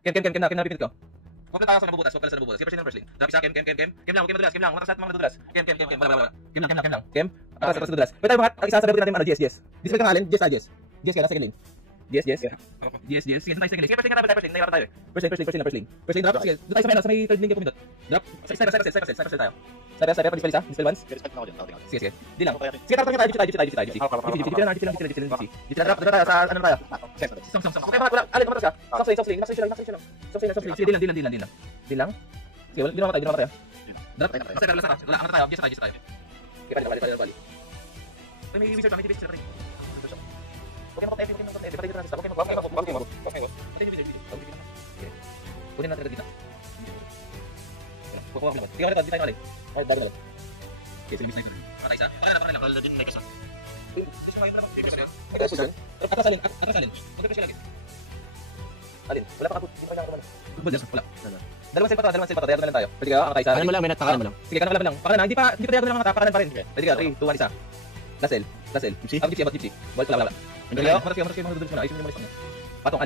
Kem na, pipinit ko. Huwag na tayo sa nabubutas, huwag ka na sa nabubutas. Sige, first lane. Drop isa, kem lang, kem lang, matas lahat mga nadulas. Wala. Kem lang. Atas nadulas. Pwede tayo mga, isa sa nabutin natin ano, GS. Dispel ka nga, Alin, GS ka na, second lane. GS. Sige, doon tayo second lane. Sige, first lane ka na, first lane, nahirapan tayo eh. First lane, drop, sige, doon tayo sa may third lane ka pumindot. Drop, sniper tayo. Sniper, dispel once. Sige. Di lang. Sige, tapos tayo, gypsy tayo. Drop tayo sa, ano tayo? Song. Okay, wala. Alin, kumatas ka. Soft lane. Sige, di lang. Sige, di naman tayo. Drop tayo. Wala, ano tayo, gypsy tayo. Okay, bali. May wizard pa, Okay, makot FP. Patay dito natin. Okay, makot. Patay yung wizard. Okay. Kunin natin agad dito. Kukuha ko naman. Di tayo nakalay. Ay, bago na lang. Okay, sige, mistake na. Patay isa. Para lang. Lalo din, may kasa. Gusto mo kayo naman. Atas alin. Huwag siya lagi. Alin? Wala pa kaput. Hindi pa lang kumano. Wala. Dalawang set pa to. Diagonal lang tayo. Pwede ka, kakatay isa. Pakanan mo lang, may pakanan mo lang. Sige, kanan lang. Pakanan. Hindi pa diagonal lang pakanan pa rin. Pwede ka, 3, 2, 1, isa. Last L. Gypsy. Ball pala. Wala. Matas kayo mga dudulog muna. Ayusin mo naman isa. Patong.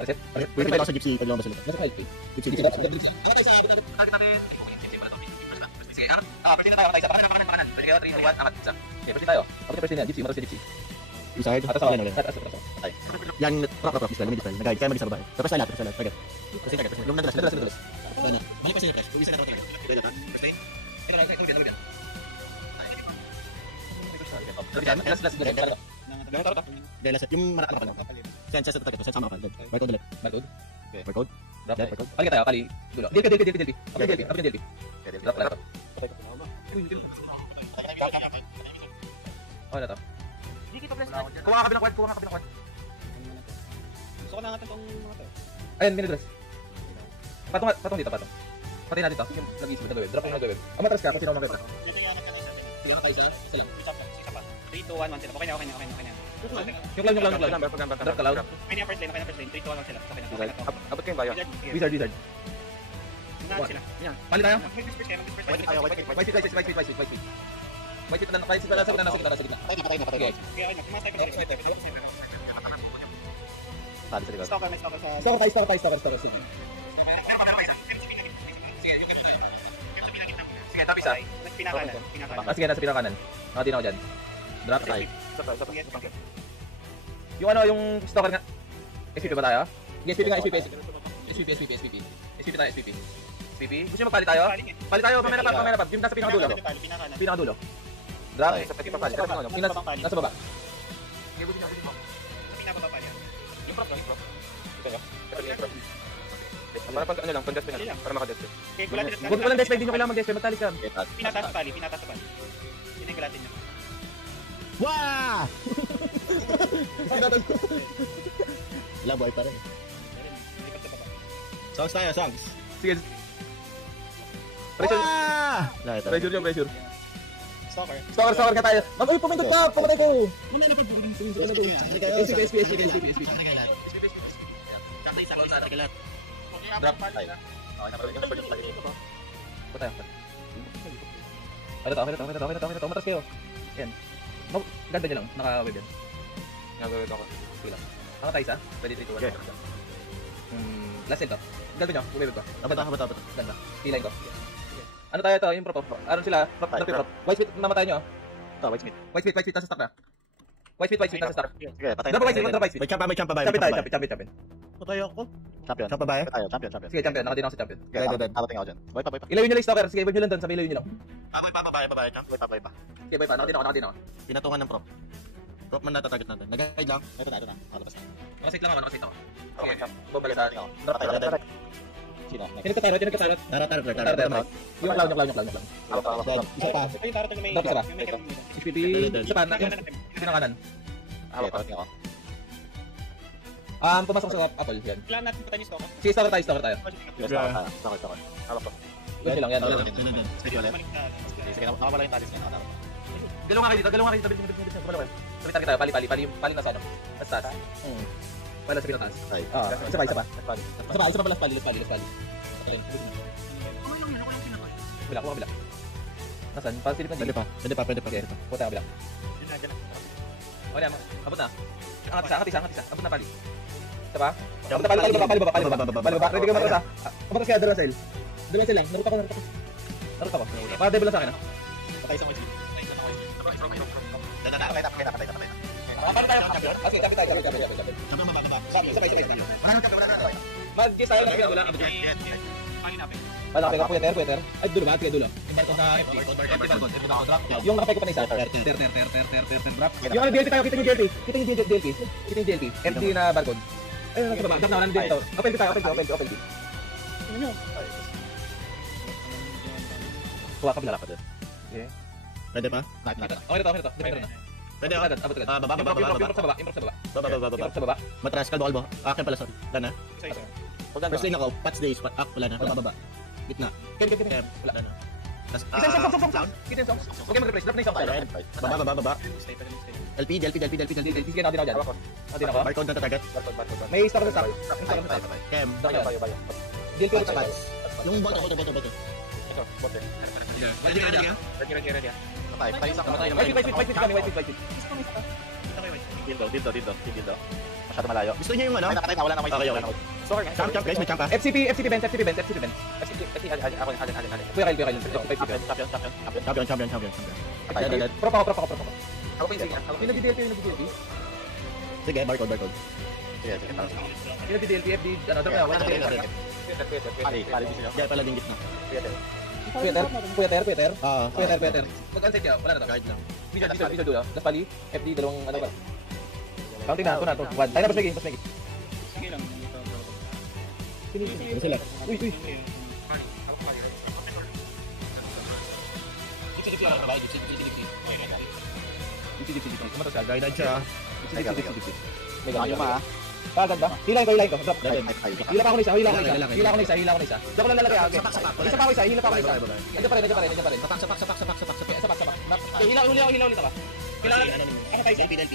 Reset. Pwede ka sa gypsy pag lumabas ulit. Nasa kay. Gypsy. Dapat sa atin target natin. Gypsy para to. Sige, first na tayo. Patay sa pakanan. Pwede ka, 3, 2, 1, angat isa. Okay, first tayo. Kapag first na Gypsy, matas si Gypsy. Inside. Atas Yan ulit. Atas. Yan, prop. Dispel. Nag-guide. Kaya mag-isa babae. Tapos lahat. Target. Target. Yung nadulas. Sana. Balik pa siya refresh. Uwi sila talaga. First lane. Ito bien. Last. Yung maraka pa lang. Send sa target. Send sama ka. Barcode ulit. Barcode. Drop. Pali tayo, pali. Dulo. Delpi. Up Delpi. Drop lang. Oh, na to. Kuha ka bilang kwad. Gusto ko na nga itong mga to. Ayun, minidress. Patong dito. Patay natin to. Nag-isip na gawin. Drop yung nagawin. Matras ka, kung sino makita. Sige ka isa lang. Isa pa. 3, 2, 1 sila. Okay na. Yung lang. Drop ka loud. Okay na first lane. 3, 2, 1 sila. Okay na. Abot kayong bayo. Wizard. Ingat sila. Yan. Pali tayo. Mag-disperse kayo. White na kahit sila nasa gitna. Patay na. Okay, ayun. Kumasay pa rin. Sali sa likod. Stalker sa Stalker. Sige, tapis ah. pinakanan. Sige, nasa pinakanan. Nakatin ako dyan. Drop side. Yung stalker nga. SPP ba tayo? SPP nga, SPP tayo, SPP. Gusto nyo magpali tayo? Pali tayo, mamaya na pa. Yung nasa pinakadulo. Drop. Nasa baba. Yung prop. Para pag ano lang, pang-despe na lang. Para maka-despe. Okay, gulatin natin. Huwag mo lang despe, hindi nyo kailangan mag-despe. Magtalis ka. Pinataas sa pali. Yun yung gulatin nyo. Wah! Laboy pa rin. Lipat sa baba. Songs tayo. Sige. Pressure. Pressure. Stalker ka tayo. Uy, pumindot ka! Pumatay ko! Mamaya na pag-bugin. SPP. Kakay sa close natin. Drop. Patay. Okay na to. Matras kayo. Yan. Ganda nyo lang. Naka-web yan. Nagawid ako. Sige lang. Ang tayo isa. Pwede 3 to 1. Last end to. Ganda nyo. Web ko. Abot. Ganda. Pilayin ko. Ano tayo ito? Yung prop. Ano sila? Prop. White Smith namatay nyo. White Smith. Nasa stock na. White Smith. Nasa stock. Sige, patay. Drop White Smith. May champa ba? Champion. Patay ako. Champion. Champa ba? Champion. Sige, champion. Nakatin ako sa champion. Okay, abating ako dyan. Boy pa. Ilawin nyo lang yung stalker. Sige, wave nyo lang doon. Sabi ilawin nyo lang. Babae, champ. Boy pa. Sige, bye pa. Nakatin ako. Pinatungan ng prop. Prop man natatarget natin. Nag-guide lang. Ito na. Makalabas na. Nakasit lang ako. Okay, champ. Bumalik sa atin. Patay. Sino? Pinagkatarot. Tara. Yung clown. Isa pa. Ayun, tara tayo may... Drop isa pa. May meron. HPP. Isa pa. Yung kanan. Okay, pating ako. Pumasok sa apple. Yan. Kailangan natin patay ni Stalker. Sige, stalker tayo. Stalker. Alap pa. Wait lang, yan. Sige ulit. Sige, nakapala yung talis niya. Galaw nga kayo dito. Tabi. Sabi target tayo. Pali na sa ano. Basta. Pala sa pinataas. Isa pa. Isa pa last pali. Bila. Nasaan? Para silip na Pwede pa. Puta ka bila. Okay, abot na. Angat isa. Abot na pali. Isa pa. Pali baba. Ready ka matras ha. Matras kaya, dalawa sa'yo. Dalawa sa'yo lang. Naruto ko. Para devil lang sa akin ha. Patay isang white. Paano tayo champion? Kasi kapit tayo. Champion baba. Sabay. Wala nang champion. Mag-gisa tayo ng wala. Malaki ka, puweter. Ay, dulo ba? Kaya dulo. Barcode na FD. Yung nakapay ko pa na isa. Ter. Yung ano, DLT tayo. Kita yung DLT. FD na barcode. Ay, nasa baba. Dark na, walang DLT tayo. Open tayo. Kuha ka lalakad. Pwede pa? Okay na to. Depende na. Pwede ako. Abot agad. Baba. Improve sa baba. Matras, kalbo. Akin pala, sorry. Wala na. First lane ako, patch days, pat up, wala na. Baba. Gitna. Ken. Wala na. Tas, Kita yung song. Kita yung song. Okay, mag-replace. Drop na yung song. Baba. LP. Sige na, dyan. Barcode na target. May stop sa stop. Kem. DLT ulit sa Patch. Yung boto. Ito, bote. Ready. Patay isang. White feet. Dito. Masyado malayo. Gusto niyo yung ano? Ay, nakatay na. Wala na white. Okay. Sorry. Champ guys, may champ pa. FCP Benz. Ako. Kuya Kyle. Champion. Prop ako. Ako pa yung Yung nag-DLT. Sige, barcode. Sige, tapos. Yung nag-DLT, FD, drop na, wala na. Pali gusto nyo. Kaya pala din gitna. Puyeter. Puyeter. Mag-unset ka, wala na to. Guard lang. Visual dulo. Tapos pali, FD, dalawang ano ba? Counting na, ito na. One. Tayo na, pas may game. Sige lang. Ano sila? Uy. Kumatas ka, guided siya. May Ayaw ma. Kagad ba? Hilahin ko. Drop. Ay. Hila pa ako na isa. Hila ko na isa. Diyan ko lang lalagay. Okay. Isa pa ako isa. Hila pa ako isa. Nandiyan pa rin. Sapak. Sapak. Hila ulit ako. Kailangan. Ako tayo isa. LP.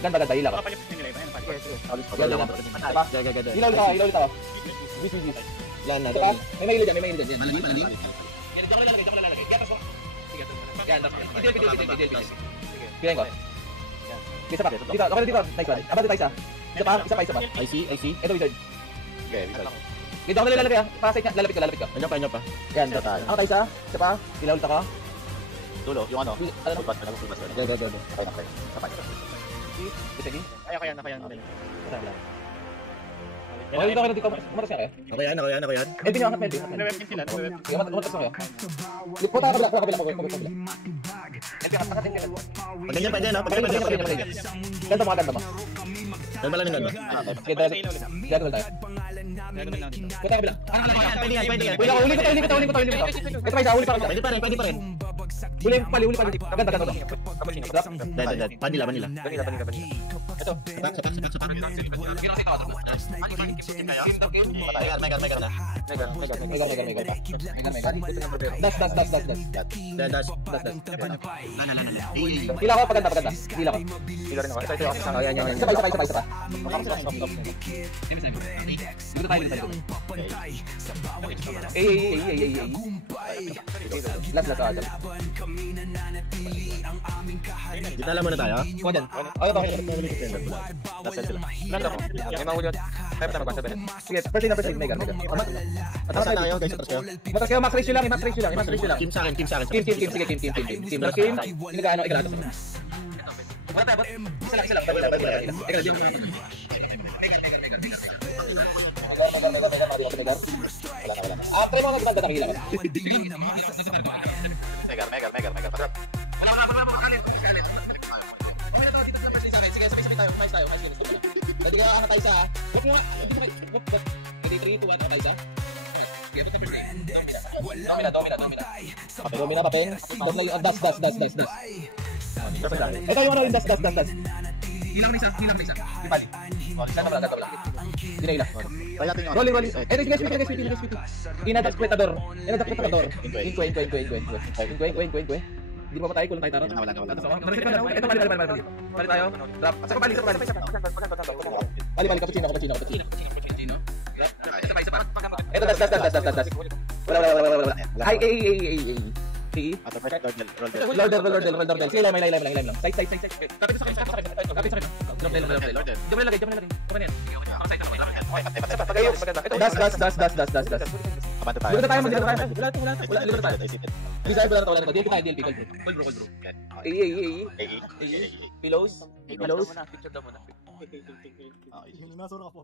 Ganda. Hila ka. Kapalipin nila iba yan. Hila ulit ako. Bis. Lan na. Diba? May mailo dyan. Malalim. Diyan ko lang lalagay. Gatas mo. Sige. Yan. Idel. Pilayin ko. Isa pa. Dito. Okay na dito. Nice one. Abante tayo isa. Isa pa. I see. Ito wizard. Okay, visual. Dito ako nilalagay ha. Pasay niya. Lalapit ko. Anyo pa. Yan. Ako tayo isa. Isa pa. Hila ulit ako. Dulo, yung ano? Ano? Full bus. Go. Okay. Sabay. Sige. Ako yan. Okay, dito. Kumatas ka kaya? Ako yan. Eh, binyo. Medyo. Nag-webcam sila. Sige, kumatas ka kaya? Puta ka kabila. Pagganyan pa dyan, ha? Ganda mo. Dahil pala ng ganda. Sige, dahil tayo. Puta ka kabila. Pwede yan. Huli ko to. Ito pa isa, huli pa rin. Pwede pa rin. Huli pali. Ganda to. Dahil. Panila. Ito. Sapak. Mega. Das. Dash. Hila ko paganda. Hila ko. Hila rin ako. Ito. Isa pa. Last agad. Kita lang muna tayo. Kuha dyan. Ito. Ganda ko. May mahuli. Kaya pa tayo magbasa ba? Sige, first Mega. Atras na tayo, guys. Atras kayo. Matas kayo, max ratio lang. Team sa akin. Team. Sige, team. Nag-ano, ikalata. Isa lang. Mega. Try mo nagtanda ng hila ka. Mega. Wala. Okay na to, dito lang sa akin. Sige, sabay tayo. Nice tayo. Pwede ka angat tayo sa. Wag mo nga. Pwede 3, 2, 1, tayo sa. Domina pa, pen. Das. Ito yung ano yung das. Hilang na isa. Di bali. Ganda pala. Di na ilang. Try natin yung Rolling. Ito, sige. Inadak spectador. Inque. Hindi pa tayo, kulang tayo tarot. Wala. Ito, bali tayo. Drop. Saka bali. Bali, cappuccino. Isa pa. Ito, das. Wala. Ay. AE. Auto press, roll del. Roll del. Sige, lime lang. Side. Kapit sa akin. Kapit sa akin. Drop del. Diyan mo nilagay. Okay na yan. Side. Pagayo, maganda. Ito. Das. Abante tayo. Libre tayo. Libre tayo. Isipin. Wala na to. DLP tayo, DLP. Cold bro. AE. AE. Pillows. Picture daw muna. Okay. Nasura ka po.